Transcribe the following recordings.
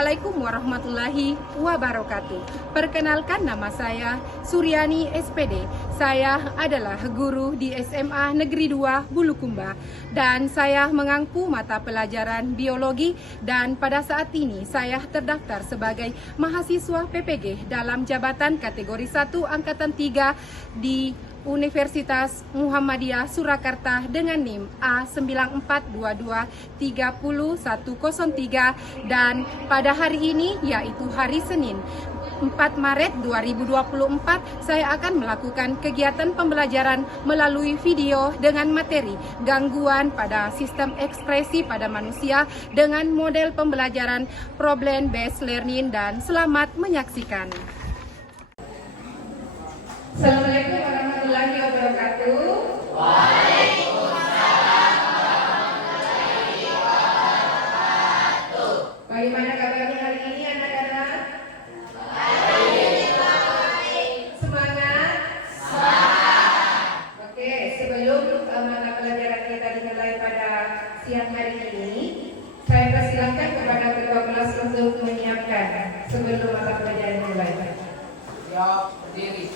Assalamualaikum warahmatullahi wabarakatuh. Perkenalkan, nama saya Suryani SPD. Saya adalah guru di SMA Negeri 2 Bulukumba dan saya mengampu mata pelajaran biologi, dan pada saat ini saya terdaftar sebagai mahasiswa PPG dalam jabatan kategori 1 angkatan 3 di Universitas Muhammadiyah Surakarta dengan NIM A9422300103, dan pada hari ini yaitu hari Senin 4 Maret 2024 saya akan melakukan kegiatan pembelajaran melalui video dengan materi gangguan pada sistem ekspresi pada manusia dengan model pembelajaran problem based learning, dan selamat menyaksikan. Assalamualaikum warahmatullahi wabarakatuh. Waalaikumsalam warahmatullahi wabarakatuh. Bagaimana kabarnya hari ini anak-anak? Baik. Semangat? Semangat. Oke, sebelum mata pelajaran kita dimulai pada siang hari ini, saya persilakan kepada ketua kelas untuk menyiapkan sebelum mata pelajaran dimulai. Siap, berdiri.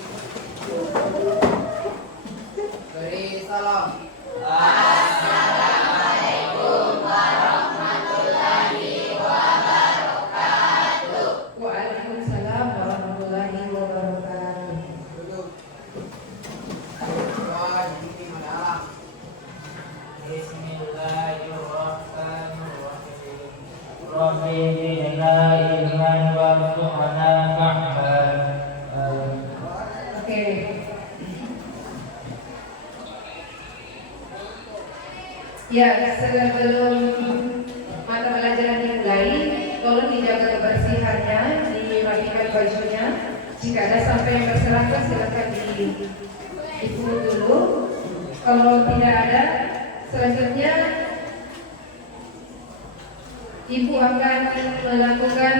Beri salam. Assalamualaikum warahmatullahi wabarakatuh. Waalaikumsalam warahmatullahi wabarakatuh. Duduk. Doa diri mendalam. Bismillahirrahmanirrahim. Rabbi zidna ilman warzuqna fahman. Oke. Ya, sebelum mata pelajaran dimulai, tolong dijaga kebersihannya, dirapikan bajunya. Jika ada sampai yang berserakan, silakan diibu dulu. Kalau tidak ada, selanjutnya ibu akan melakukan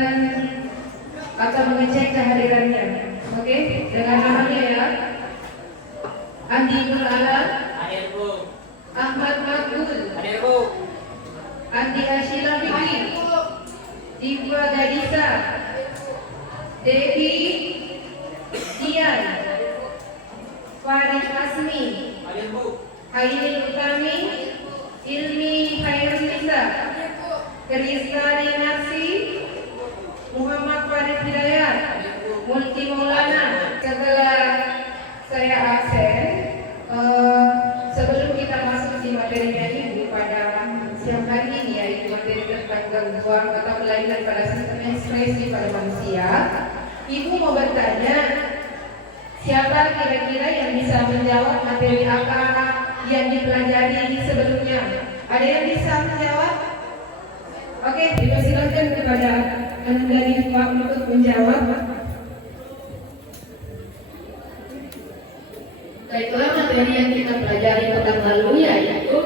atau mengecek kehadirannya. Oke, dengan namanya ya. Andi Nurala, Hadir Bu. Ahmad Makbul, Hadir Bu. Andi Ashila Fikri, Diva Gadisa, Devi Dian, Farid Asmi, Hadir Bu. Hairil Utami, Ilmi Khairunisa, Kristari Narsi, Muhammad Farid Hidayat, Multi Maulana. Setelah saya absen, sebelum kita masuk di materinya ibu pada siang hari ini, yaitu materi tentang gangguan atau kelainan pada sistem ekspresi pada manusia, ibu mau bertanya, siapa kira-kira yang bisa menjawab materi apa yang dipelajari sebelumnya? Ada yang bisa menjawab? Oke, dipersilakan kepada dari Pak untuk menjawab. Baiklah, materi yang kita pelajari pekan lalu yaitu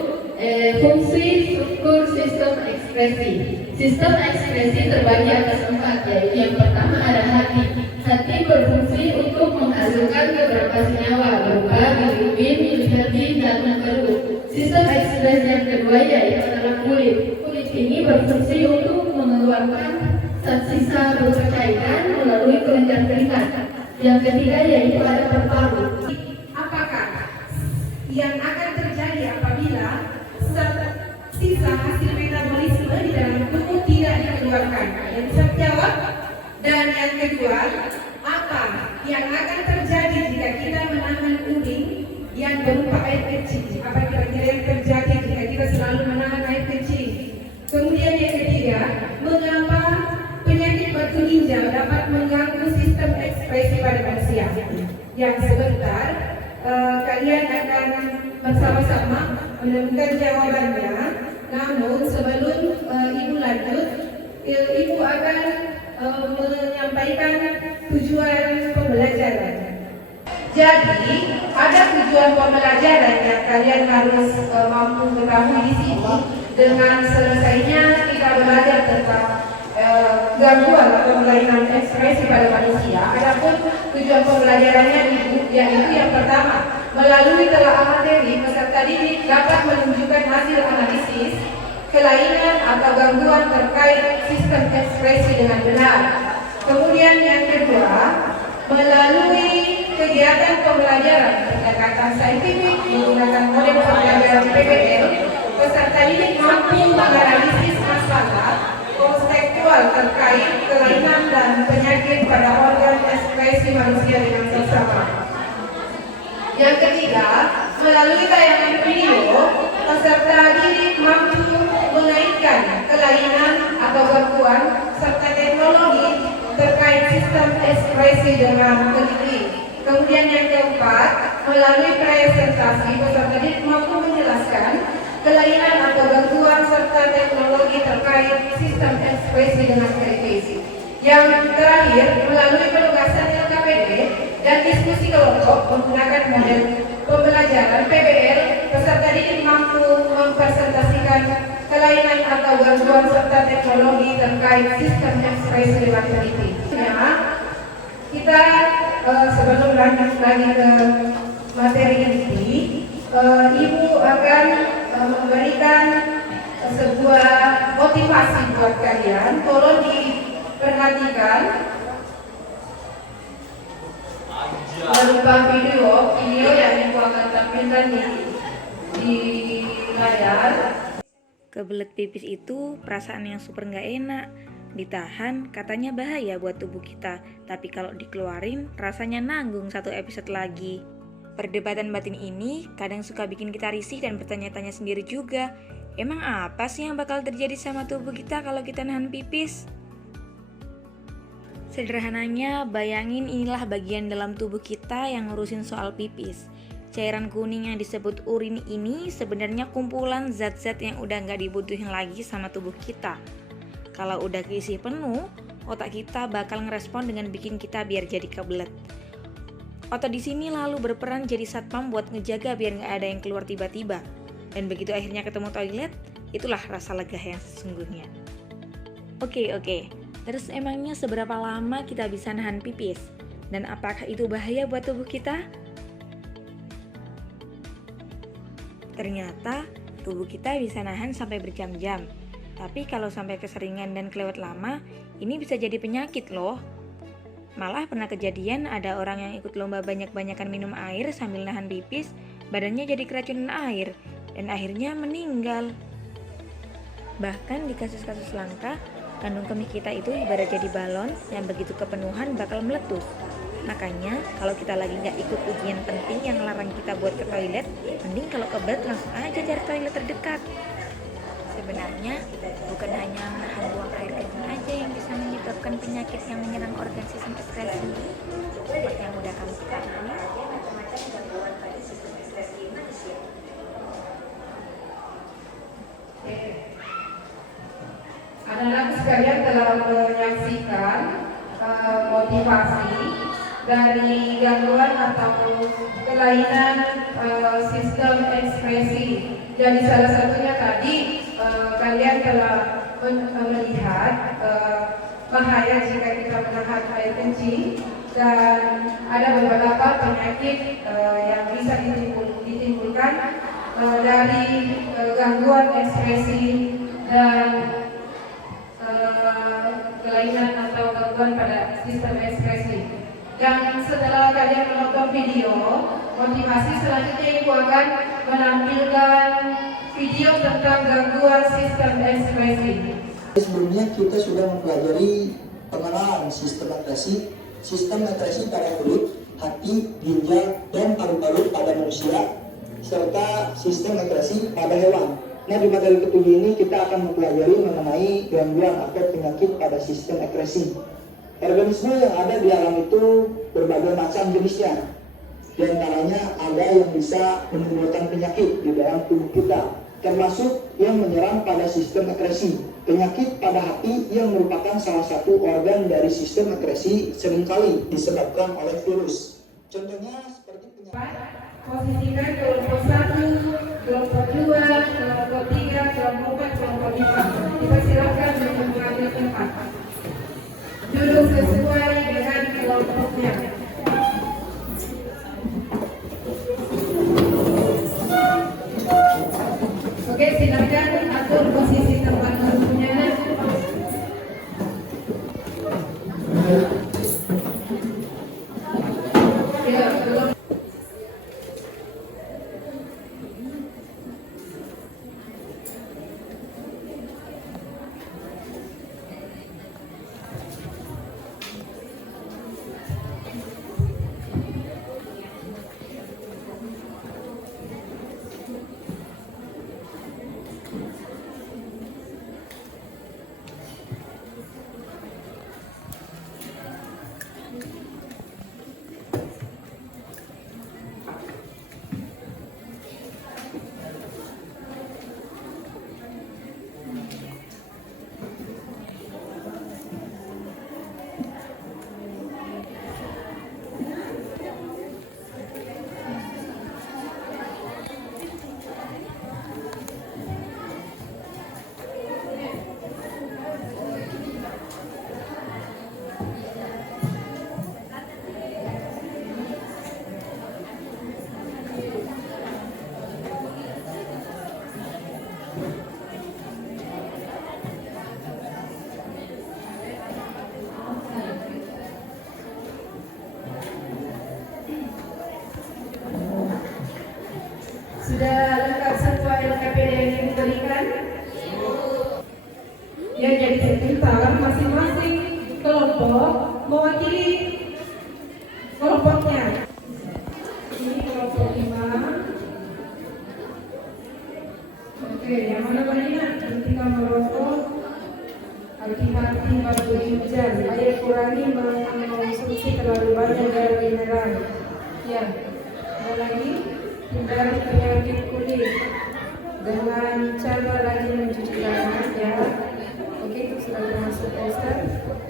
fungsi struktur sistem ekspresi. Sistem ekspresi terbagi atas 4, yaitu yang pertama ada hati. Hati berfungsi untuk menghasilkan beberapa senyawa berupa bilirubin, bilirubin, dan mengkerut. Sistem ekspresi yang kedua yaitu adalah kulit. Kulit ini berfungsi untuk mengeluarkan zat sisa berupa cairan melalui kelenjar keringat. Yang ketiga yaitu ada paru-paru. Yang akan terjadi apabila sisa hasil metabolisme di dalam tubuh tidak dikeluarkan? Yang bisa jawab. Dan yang kedua, apa yang akan terjadi jika kita menahan urin yang berupa air kecil? Apa kira-kira yang terjadi jika kita selalu menahan air kecil? Kemudian yang ketiga, mengapa penyakit batu ginjal dapat mengganggu sistem ekspresi pada manusia? Yang sebentar kalian akan bersama-sama menemukan jawabannya. Namun sebelum ibu lanjut, ibu akan menyampaikan tujuan pembelajaran. Jadi ada tujuan pembelajaran yang kalian harus mampu ketahui di sini. Dengan selesainya kita belajar tentang gangguan atau kelainan ekspresi pada manusia. Adapun tujuan pembelajarannya yaitu yang pertama, melalui telaah materi peserta didik dapat menunjukkan hasil analisis kelainan atau gangguan terkait sistem ekspresi dengan benar. Kemudian yang kedua, melalui kegiatan pembelajaran pendekatan saintifik menggunakan model pembelajaran PBL, peserta didik mampu menganalisis masalah konseptual terkait kelainan dan penyakit pada organ ekspresi manusia dengan seksama. Yang ketiga, melalui tayangan video, peserta didik mampu mengaitkan kelainan atau gangguan serta teknologi terkait sistem ekspresi dengan teliti. Kemudian yang keempat, melalui presentasi, peserta didik mampu menjelaskan kelainan atau gangguan serta teknologi terkait sistem ekspresi dengan teliti. Yang terakhir, melalui penugasan LKPD dan diskusi kelompok menggunakan model pembelajaran PBL, peserta didik mampu mempresentasikan kelainan atau gangguan serta teknologi terkait sistem ekspresi dengan teliti. Kita sebelum lanjut lagi ke materi inti, Ibu akan memberikan sebuah motivasi buat kalian. Tolong diperhatikan berupa video yang Ibu akan tampilkan di layar. Kebelet pipis itu perasaan yang super nggak enak. Ditahan katanya bahaya buat tubuh kita, tapi kalau dikeluarin rasanya nanggung satu episode lagi. Perdebatan batin ini kadang suka bikin kita risih dan bertanya-tanya sendiri juga. Emang apa sih yang bakal terjadi sama tubuh kita kalau kita nahan pipis? Sederhananya, bayangin inilah bagian dalam tubuh kita yang ngurusin soal pipis. Cairan kuning yang disebut urin ini sebenarnya kumpulan zat-zat yang udah nggak dibutuhin lagi sama tubuh kita. Kalau udah keisi penuh, otak kita bakal ngerespon dengan bikin kita biar jadi kebelet. Otot di sini lalu berperan jadi satpam buat ngejaga biar nggak ada yang keluar tiba-tiba. Dan begitu akhirnya ketemu toilet, itulah rasa lega yang sesungguhnya. Oke. Terus emangnya seberapa lama kita bisa nahan pipis? Dan apakah itu bahaya buat tubuh kita? Ternyata tubuh kita bisa nahan sampai berjam-jam. Tapi kalau sampai keseringan dan kelewat lama, ini bisa jadi penyakit loh. Malah pernah kejadian ada orang yang ikut lomba banyak-banyakan minum air sambil nahan pipis, badannya jadi keracunan air, dan akhirnya meninggal. Bahkan di kasus-kasus langka, kandung kemih kita itu ibarat jadi balon yang begitu kepenuhan bakal meletus. Makanya kalau kita lagi nggak ikut ujian penting yang larang kita buat ke toilet, mending kalau kebelet langsung aja cari toilet terdekat. Sebenarnya bukan hanya menahan buang air kencing aja yang bisa menyebabkan penyakit yang menyerang organ sistem ekskresi. Seperti yang udah kamu ketahui, macam-macam gangguan pada sistem ekskresi manusia. Anak-anak sekalian telah menyaksikan motivasi dari gangguan atau kelainan sistem ekspresi. Jadi salah satunya tadi kalian telah melihat bahaya jika kita menahan air kencing, dan ada beberapa penyakit yang bisa ditimbulkan dari gangguan ekspresi dan kelainan atau gangguan pada sistem ekspresi. Dan setelah kalian menonton video motivasi, selanjutnya Ibu akan menampilkan video tentang gangguan sistem ekspresi. Sebelumnya kita sudah mempelajari pengenalan sistem ekspresi. Sistem ekspresi pada mulut, hati, ginjal, dan paru-paru pada manusia, serta sistem ekspresi pada hewan. Nah, di materi ketujuh ini kita akan mempelajari mengenai gangguan atau penyakit pada sistem ekspresi. Organisme yang ada di alam itu berbagai macam jenisnya. Di antaranya ada yang bisa menimbulkan penyakit di dalam tubuh kita, termasuk yang menyerang pada sistem ekskresi. Penyakit pada hati yang merupakan salah satu organ dari sistem ekskresi seringkali disebabkan oleh virus. Contohnya seperti penyakit. Posisikan kelompok 1, kelompok 2, kelompok 3, kelompok 4, kelompok 5. Dipersilakan untuk mengambil tempat. Duduk sesuai dengan kelompoknya. Oke, silakan atur posisi Ya, belum. Sudah lengkap semua LKPD yang diberikan? Ya, jadi sebentar masing-masing kelompok mewakili kelompoknya. Ini kelompok 5. Oke, yang mana banyak? Ketika merokok, hati-hati pada hujan. Air kurangi mengonsumsi terlalu banyak garam mineral. Ya, ada lagi. Hindari penyakit kulit dengan cara rajin mencuci tangan, ya. Oke, itu sudah termasuk poster.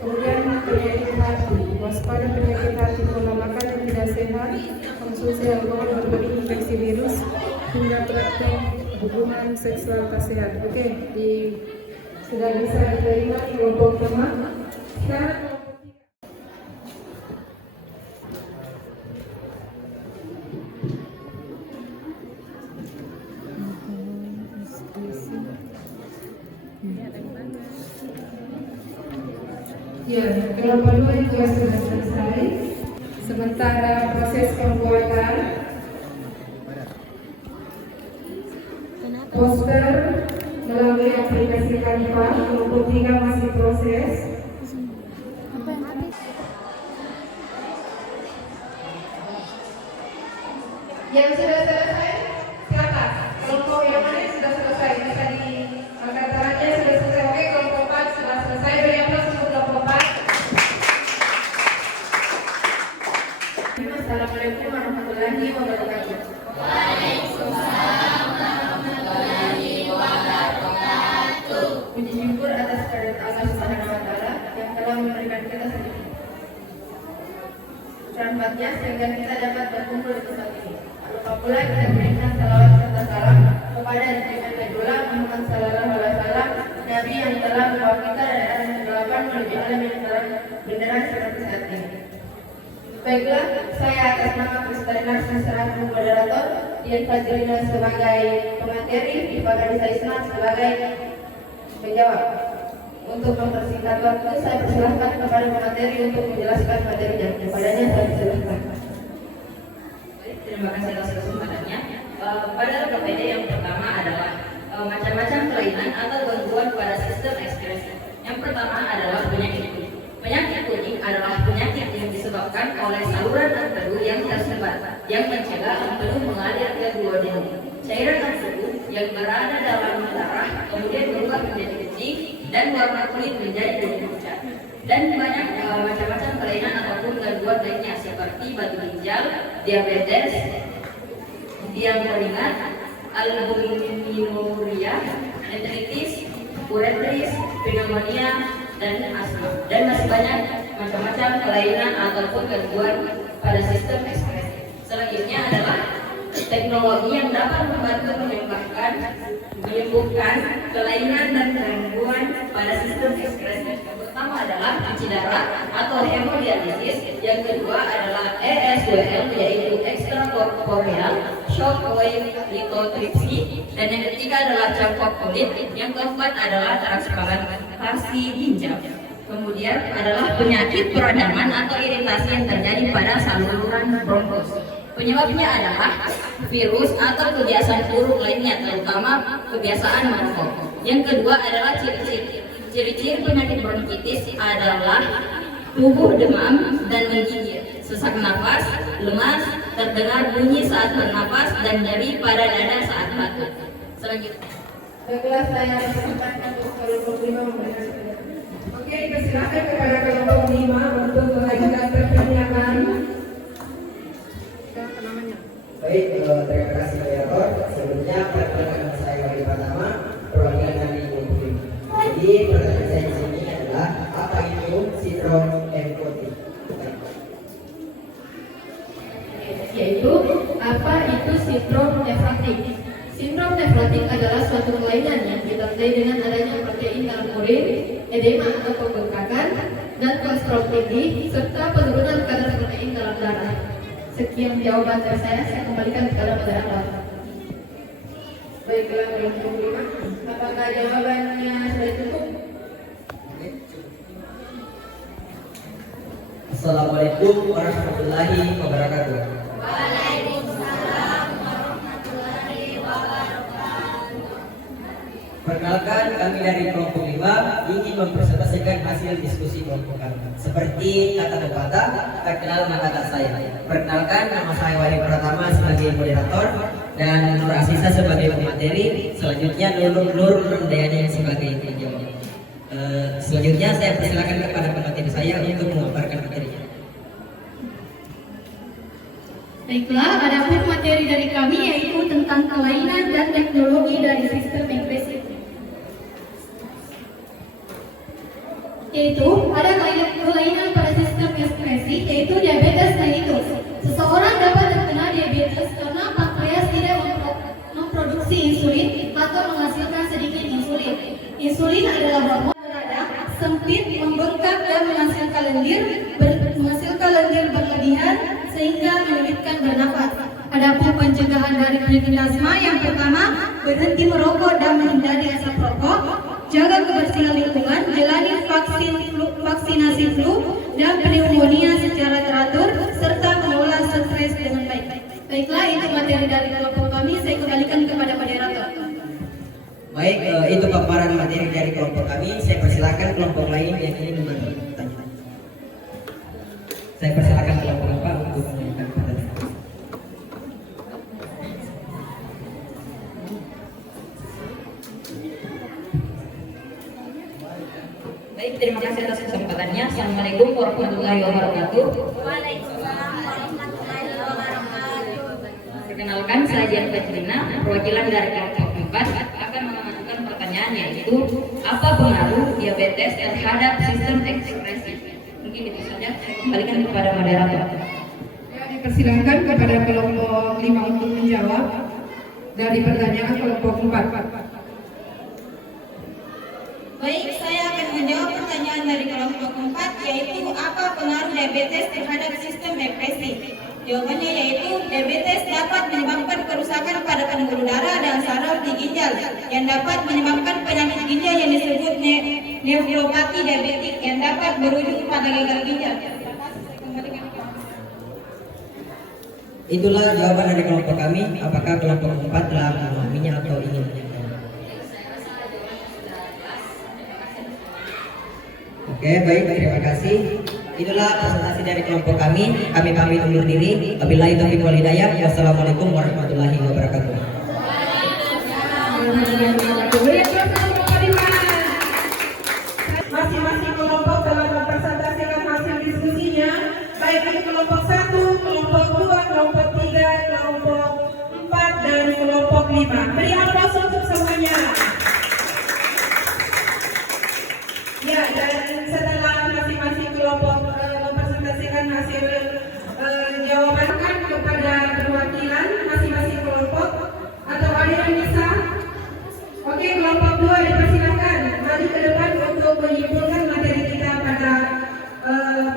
Kemudian penyakit hati, waspada penyakit hati, pola makan yang tidak sehat, konsumsi alkohol, berbagai infeksi virus, hingga praktek hubungan seksual tak sehat. Oke, sudah bisa diterima kelompok teman. Sekarang ya, kelompok 2 juga sudah selesai. Sementara proses pembuatan poster melalui aplikasi Canva, kelompok 3 masih proses. Yang sudah selesai siapa? Kelompok yang mana yang sudah selesai? Bisa diangkat tangannya, sudah selesai. Oke, kelompok 4 sudah selesai. Beri aplaus untuk kelompok 4. Assalamualaikum warahmatullahi wabarakatuh. Waalaikumsalam warahmatullahi wabarakatuh. Puji syukur atas kehadirat Allah Subhanahu wa Ta'ala yang telah memberikan kita rahmatnya sehingga kita dapat berkumpul di tempat ini. Lupa pula kita berikan salawat serta salam kepada junjungan kedua Muhammad Sallallahu Alaihi Wasallam, Nabi yang telah membawa kita dari alam kegelapan menuju alam yang terang benderang seperti saat ini. Baiklah, saya atas nama Kristalina selaku moderator, Dian Fajrina sebagai pemateri, Iva Gadisa Isma sebagai penjawab. Untuk mempersingkat waktu, saya persilahkan kepada pemateri untuk menjelaskan materinya. Kepadanya saya persilahkan. Terima kasih atas kesempatannya. Pada LKPD yang pertama adalah macam-macam kelainan atau gangguan pada sistem ekspresi. Yang pertama adalah penyakit kulit. Penyakit kulit adalah penyakit yang disebabkan oleh saluran empedu yang tersebar, yang mencegah empedu mengalir ke duodenum. Cairan empedu yang berada dalam darah kemudian berubah menjadi kecil dan warna kulit menjadi lebih pucat. Dan banyak macam-macam kelainan ataupun gangguan lainnya seperti batu ginjal, diabetes, diam keringat, albuminuria, enteritis, uretris, pneumonia, dan asma. Dan masih banyak macam-macam kelainan ataupun gangguan pada sistem ekspresi. Selanjutnya adalah teknologi yang dapat membantu menyembuhkan kelainan dan gangguan pada sistem ekspresi. Yang pertama adalah cuci darah atau hemodialisis. Yang kedua adalah ESWL yaitu extracorporeal shock wave lithotripsy, dan yang ketiga adalah cangkok kulit. Yang keempat adalah transplantasi ginjal. Kemudian adalah penyakit peredaman atau iritasi yang terjadi pada saluran bronkus. Penyebabnya adalah virus atau kebiasaan buruk lainnya, terutama kebiasaan merokok. Yang kedua adalah ciri-ciri. Ciri-ciri penyakit bronkitis adalah tubuh demam dan menggigil, sesak nafas, lemas, terdengar bunyi saat bernapas, dan nyeri pada dada saat batuk. Selanjutnya. Baiklah, saya kesempatan untuk kelompok 5 memberikan pendapat. Oke, dipersilakan kepada kelompok 5 untuk mengajukan pertanyaan. Baik, terima kasih moderator. Sebelumnya pertanyaan saya kali pertama perwakilan dari Muslim. Jadi pertanyaan saya di sini adalah apa itu sindrom nefrotik? Yaitu apa itu sindrom nefrotik? Sindrom nefrotik adalah suatu kelainan yang ditandai dengan adanya protein dalam urin, edema atau pembengkakan, dan kolesterol tinggi, serta penurunan kadar protein dalam darah. Sekian jawaban dari saya kembalikan kepada moderator. Baiklah, kelompok 5. Apakah jawabannya sudah cukup? Assalamualaikum warahmatullahi wabarakatuh. Waalaikumsalam warahmatullahi wabarakatuh. Perkenalkan, kami dari kelompok 5 ingin mempresentasikan hasil diskusi kelompok kami. Seperti kata pepatah, tak kenal maka tak sayang. Perkenalkan, nama saya Wahyu Pratama sebagai moderator dan Nur Asisa sebagai pemateri. Selanjutnya Nur Rundayani sebagai penjawab. Selanjutnya saya persilakan kepada pemateri saya untuk memaparkan materinya. Baiklah, adapun materi dari kami yaitu tentang kelainan dan teknologi dari sistem ekspresi. Yaitu ada kelainan pada sistem ekspresi yaitu diabetes mellitus. Seseorang dapat terkena diabetes karena pankreas tidak memproduksi insulin atau menghasilkan sedikit insulin. Insulin adalah hormon darah sempit, membengkak dan menghasilkan lendir berlebihan sehingga menyulitkan bernafas. Adapun pencegahan dari penyakit asma yang pertama, berhenti merokok dan menghindari asap rokok, jaga kebersihan lingkungan, jalani vaksinasi flu dan pneumonia secara teratur, serta mengelola stres dengan baik. Baiklah, itu materi dari kelompok kami. Saya kembalikan kepada moderator. Baik, itu paparan materi dari kelompok kami. Saya persilakan kelompok lain yang ingin bertanya. Saya persilakan kelompok 4 untuk menanyakan pertanyaan. Baik, terima kasih atas kesempatannya. Assalamualaikum warahmatullahi wabarakatuh. Waalaikumsalam warahmatullahi wabarakatuh. Perkenalkan, saya Jan Petrina, perwakilan dari kelompok 4 akan mengajukan pertanyaan yaitu apa pengaruh diabetes terhadap sistem ekspresi. Mungkin itu saja. Saya kembalikan kepada moderator. Ya, dipersilakan kepada kelompok 5 untuk menjawab dari pertanyaan kelompok 4. Baik, saya akan menjawab pertanyaan dari kelompok 4 yaitu apa pengaruh diabetes terhadap sistem ekspresi. Jawabannya yaitu diabetes dapat menyebabkan kerusakan pada pembuluh darah dan saraf di ginjal yang dapat menyebabkan penyakit ginjal yang disebut nefropati diabetik yang dapat berujung pada gagal ginjal. Itulah jawaban dari kelompok kami. Apakah kelompok 4 telah memahaminya atau ingin menanyakan? Oke, baik, terima kasih. Itulah presentasi dari kelompok kami. Kami pamit undur diri. Wabillahi taufiq wal hidayah. Wassalamualaikum warahmatullahi wabarakatuh. Masing-masing kelompok telah mempresentasikan hasil diskusinya, baik itu kelompok 1, kelompok 2, kelompok 3, kelompok 4, dan kelompok 5. Beri aplaus untuk semuanya. Ya, dan setelah masing-masing kelompok mempresentasikan hasil jawaban kepada perwakilan masing-masing kelompok atau ada yang bisa? Oke, kelompok 2 dipersilakan maju ke depan untuk menyimpulkan materi kita pada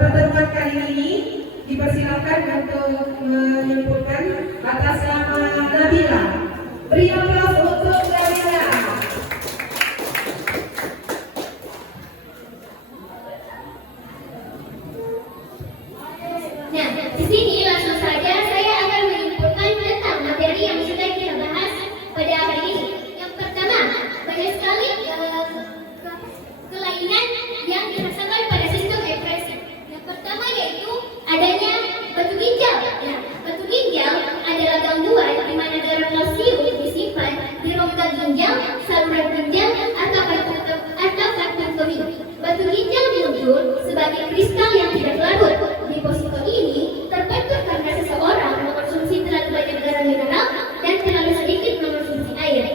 pertemuan kali ini. Dipersilakan untuk menyimpulkan atas nama Nabila. Beri aplaus untuk Nabila. Di sini langsung saja saya akan menyimpulkan tentang materi yang sudah kita bahas pada hari ini. Yang pertama, banyak sekali kelainan yang dirasakan pada sistem ekspresi. Yang pertama yaitu adanya batu ginjal. Ya, batu ginjal adalah gangguan di mana garam kalsium disimpan di rongga ginjal, saluran ginjal, atau kartu kemih. Batu ginjal muncul sebagai kristal yang tidak larut. Deposito ini terbentuk karena seseorang mengkonsumsi terlalu banyak garam mineral dan terlalu sedikit mengkonsumsi air.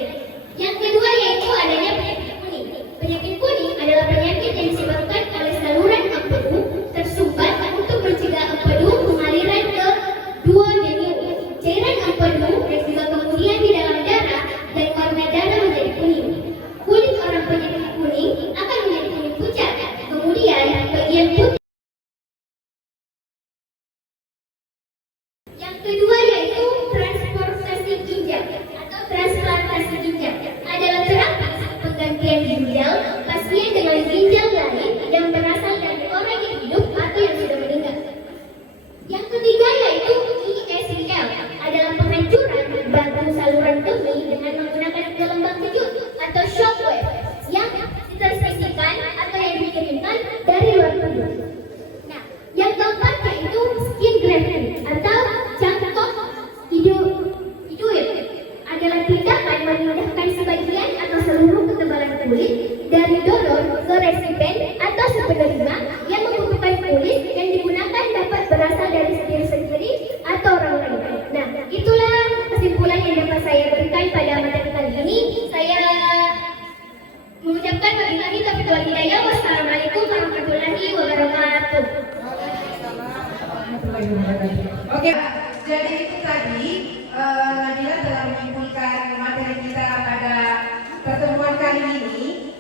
Yang kedua yaitu adanya penyakit kuning. Penyakit kuning adalah penyakit yang disebabkan oleh saluran empedu tersumbat untuk mencegah empedu pengaliran ke duodenum. Cairan empedu dan juga kemudian di dalam darah dan warna darah menjadi kuning. Kulit orang penyakit kuning akan menjadi kuning pucat. Kemudian bagian putih. Yang kedua yaitu transportasi ginjal atau transplantasi ginjal adalah terapi penggantian ginjal pasien dengan ginjal lain yang berasal dari orang yang hidup atau yang sudah meninggal. Yang ketiga yaitu ISIL adalah penghancuran batu saluran kemih dengan menggunakan gelombang kejut atau shockwave yang ditransmisikan atau yang dikirimkan dari luar tubuh. Nah, yang keempat yaitu skin grafting atau cangkok hidroid adalah tindakan memindahkan sebagian atau seluruh ketebalan kulit dari donor ke resipen atau si penerima yang membutuhkan kulit yang digunakan dapat berasal dari diri sendiri atau orang lain. Nah, itulah kesimpulan yang dapat saya berikan pada materi kali ini. Saya mengucapkan wabillahi taufiq wal hidayah. Wassalamualaikum warahmatullahi wabarakatuh. Oke, jadi itu tadi Nabila telah menyimpulkan materi kita pada pertemuan kali ini.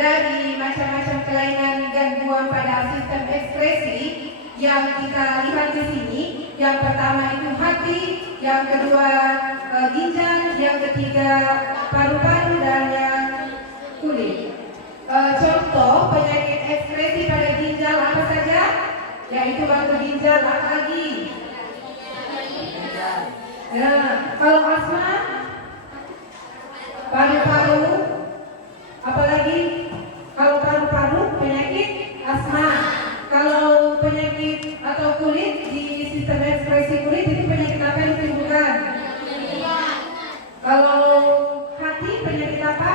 Dari macam-macam kelainan gangguan pada sistem ekspresi yang kita lihat di sini, yang pertama itu hati, yang kedua ginjal, yang ketiga paru-paru, dan yang kulit. Contoh penyakit ekspresi pada ginjal apa saja? Yaitu batu ginjal, apa lagi? Ya, kalau asma, paru-paru, apa lagi? Kalau paru-paru penyakit asma. Kalau penyakit atau kulit di sistem ekspresi kulit itu penyakit apa yang ditimbulkan? Kalau hati penyakit apa?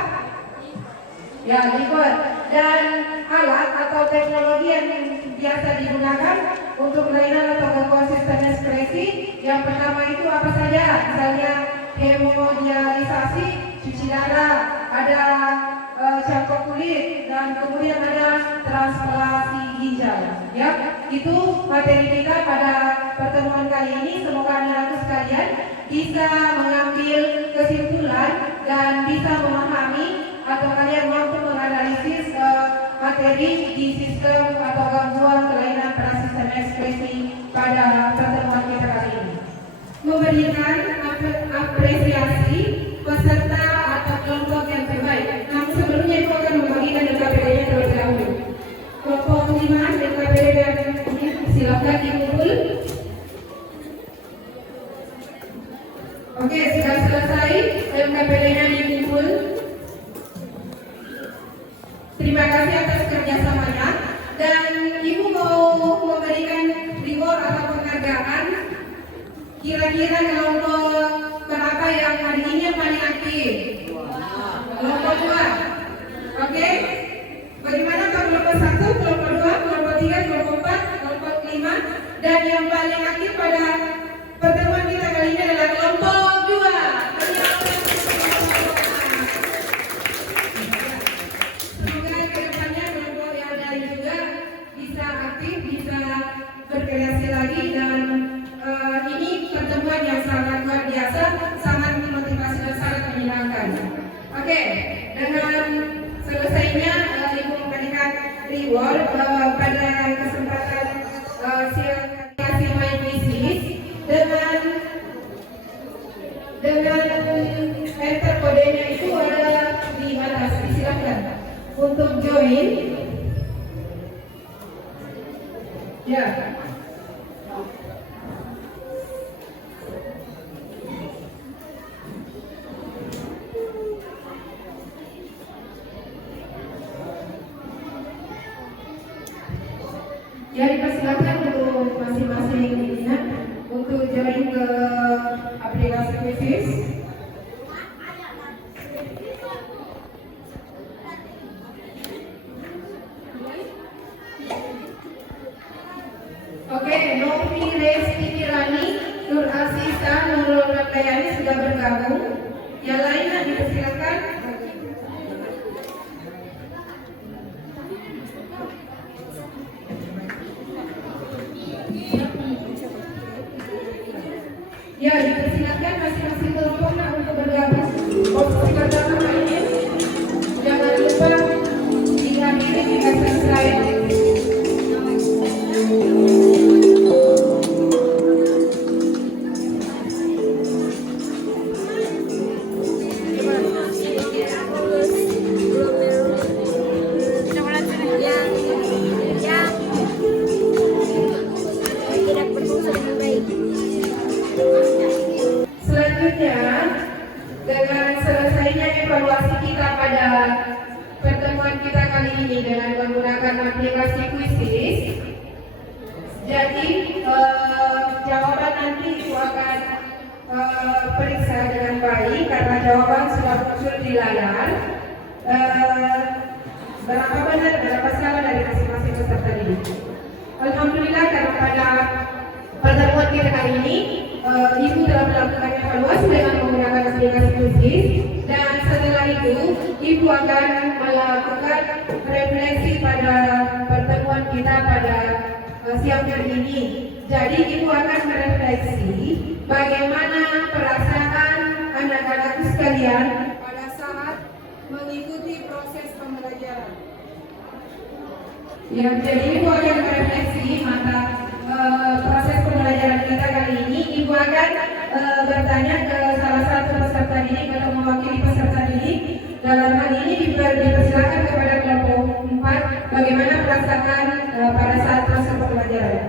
Ya, liver. Dan alat atau teknologi yang biasa digunakan untuk kelainan atau gangguan sistem ekspresi, yang pertama itu apa saja? Misalnya hemodialisasi, cuci darah, ada cangkok kulit, dan kemudian ada transplantasi ginjal. Ya, itu materi kita pada pertemuan kali ini. Semoga anak-anak sekalian bisa mengambil kesimpulan dan bisa memahami atau kalian mampu menganalisis materi di sistem atau gangguan kelainan pada sistem ekspresi pada pertemuan kita kali ini. Memberikan apresiasi peserta atau kelompok yang terbaik. Namun sebelumnya itu akan membagikan LKPD-nya terlebih dahulu. Kelompok 5 LKPD dan silakan dikumpul. Oke, sudah selesai LKPD-nya dikumpul. Terima kasih atas kerjasamanya, dan Ibu mau memberikan reward atau penghargaan. Kira-kira kelompok berapa yang hari ini yang paling aktif? Kelompok 2. Oke? Bagaimana kalau kelompok 1, kelompok 2, kelompok 3, kelompok 4, kelompok 5, dan yang paling aktif pada pertemuan kita kali ini adalah kelompok 2. Semoga kedepannya kelompok yang lain juga bisa aktif, bisa berkreasi lagi, dan ini pertemuan yang sangat luar biasa, sangat memotivasi dan sangat menyenangkan. Oke, dengan selesainya Ibu memberikan reward pada kesempatan silakan my business dengan enter kodenya itu ada di atas, silakan untuk join. Ya. Ya, dipersilakan untuk masing-masing minat untuk join ke aplikasi khusus. Oke, Novi Resti Kirani, Nur Asisa, Nurul Rakyani sudah bergabung. Yang lainnya dipersilakan. Ya, dipersilakan masing-masing kelompok untuk bergabung. Opsi pertama ini, jangan lupa dihadiri jika selesai. Selanjutnya, dengan selesainya evaluasi kita pada pertemuan kita kali ini dengan menggunakan aplikasi Quizizz, jadi jawaban nanti itu akan periksa dengan baik karena jawaban sudah muncul di layar. Berapa benar, berapa salah dari masing-masing peserta didik. Alhamdulillah karena pada pertemuan kita kali ini Ibu telah melakukan evaluasi dengan menggunakan aplikasi Quizizz, dan setelah itu Ibu akan melakukan refleksi pada pertemuan kita pada siang hari ini. Jadi Ibu akan merefleksi bagaimana perasaan anak-anakku sekalian pada saat mengikuti proses pembelajaran. Ya, jadi Ibu akan merefleksi proses pembelajaran kita kali ini. Ibu akan bertanya ke salah satu peserta didik atau mewakili peserta didik. Dalam hal ini dipersilakan kepada kelompok 4 bagaimana perasaan pada saat proses pembelajaran.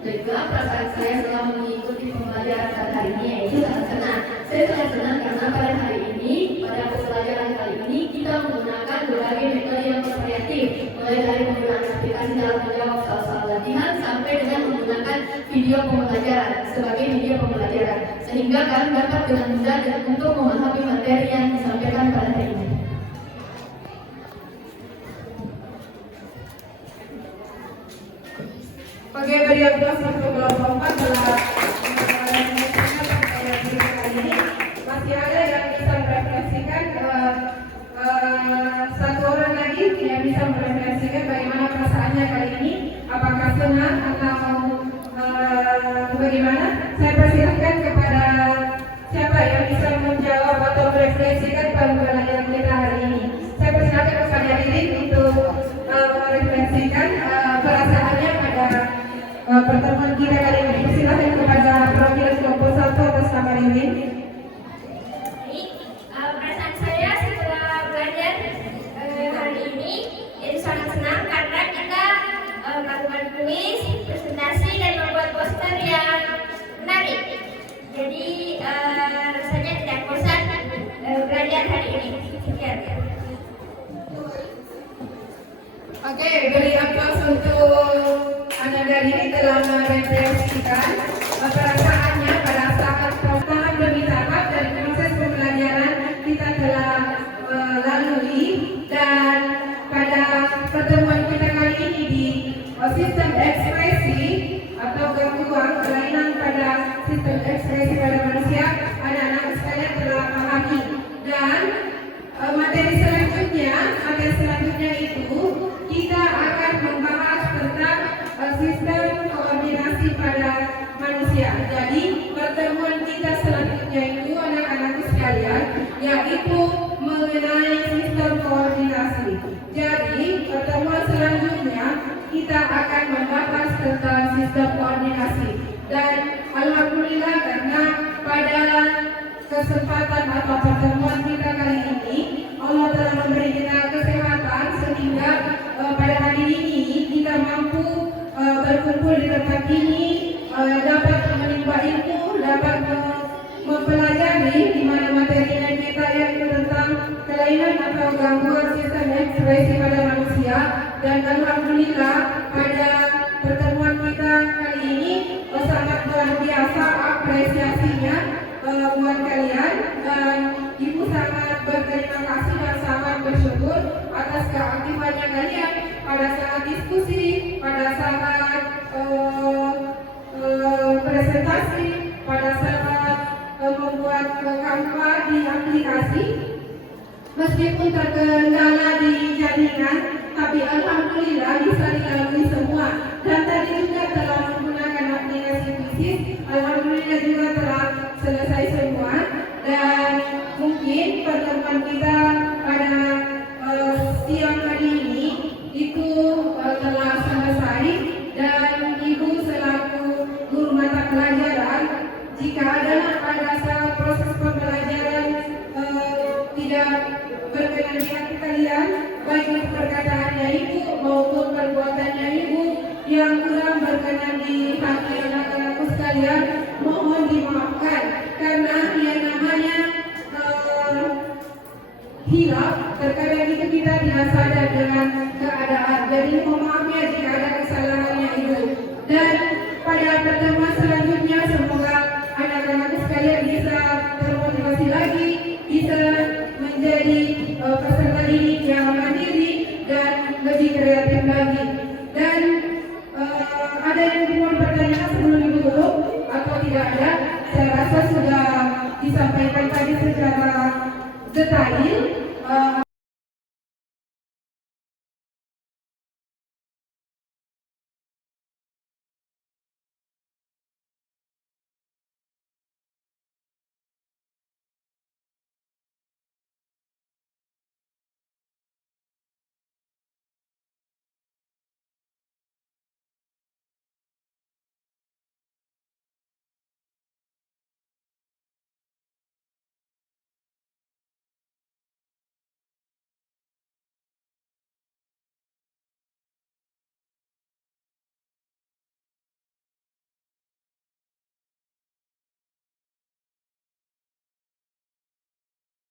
Baiklah, perasaan saya setelah mengikuti pembelajaran pada hari ini yaitu sangat senang. Saya sangat senang karena pada hari ini, pada pembelajaran kali ini kita menggunakan berbagai metode yang variatif, mulai dari penggunaan aplikasi dalam menjawab soal-soal latihan sampai dengan menggunakan video pembelajaran sebagai media pembelajaran, sehingga kalian dapat dengan mudah dan untuk memahami materi yang disampaikan pada hari ini. Oke, beri aplaus untuk kelompok 4 telah ini. Masih ada yang bisa merefleksikan, satu orang lagi yang bisa merefleksikan bagaimana perasaannya kali ini, apakah senang atau bagaimana. Saya persilahkan kepada siapa yang bisa menjawab atau merefleksikan pembelajaran kita hari ini. Saya persilahkan kepada Ririn untuk merefleksikan perasaannya pada pertemuan kita kali ini. Persilahkan kepada perwakilan kelompok 1 atas nama Ririn. Perasaan saya setelah belajar hari ini itu sangat senang karena kita melakukan kuis, presentasi, dan membuat poster yang menarik. Jadi rasanya tidak bosan belajar hari ini. Sekian. Oke, beri aplaus untuk anak dari ini telah merefleksikan perasaannya pada saat tahap demi tahap dari proses pembelajaran kita telah lalui, dan pada pertemuan kita kali ini di sistem ekspresi atau gangguan kelainan pada sistem ekspresi pada manusia, anak-anak sekalian telah pahami. Dan materi selanjutnya itu kita akan membahas tentang sistem koordinasi pada manusia. Jadi pertemuan kita selanjutnya itu anak-anakku sekalian yaitu mengenai sistem koordinasi. Jadi pertemuan selanjutnya kita akan membahas tentang sistem koordinasi. Dan alhamdulillah karena pada kesempatan atau pertemuan kita kali ini Allah telah memberi kita kesehatan sehingga pada hari ini kita mampu berkumpul di tempat ini dapat menimba ilmu, dapat mempelajari di mana materinya kita yaitu tentang kelainan atau gangguan sistem ekspresi pada manusia. Dan alhamdulillah pada pertemuan kita kali ini sangat luar biasa apresiasinya buat kalian, dan Ibu sangat berterima kasih dan sangat bersyukur atas keaktifannya kalian pada saat diskusi, pada saat presentasi, pada saat membuat kampanye di aplikasi. Meskipun terkendala di jaringan, tapi alhamdulillah bisa dilalui semua. Dan tadi juga telah menggunakan aplikasi fisik, alhamdulillah juga telah selesai semua. Dan mungkin pertemuan kita pada siang hari ini itu telah selesai, dan Ibu selaku guru mata pelajaran, jika pada saat proses pembelajaran tidak berkenan di hati kalian, baik itu perkataannya Ibu maupun perbuatannya Ibu yang kurang berkenan di hati anak-anakku sekalian, mohon dimaafkan, karena yang namanya hilaf, terkadang itu kita tidak sadar dengan keadaan. Jadi mohon maaf ya jika ada kesalahannya Ibu. Dan pada pertemuan selanjutnya semoga anak-anakku sekalian bisa termotivasi lagi, bisa menjadi peserta didik yang mandiri dan lebih kreatif lagi. Dan ada yang mau dipertanyakan sebelum Ibu tutup atau tidak ada? Saya rasa sudah disampaikan tadi secara detail.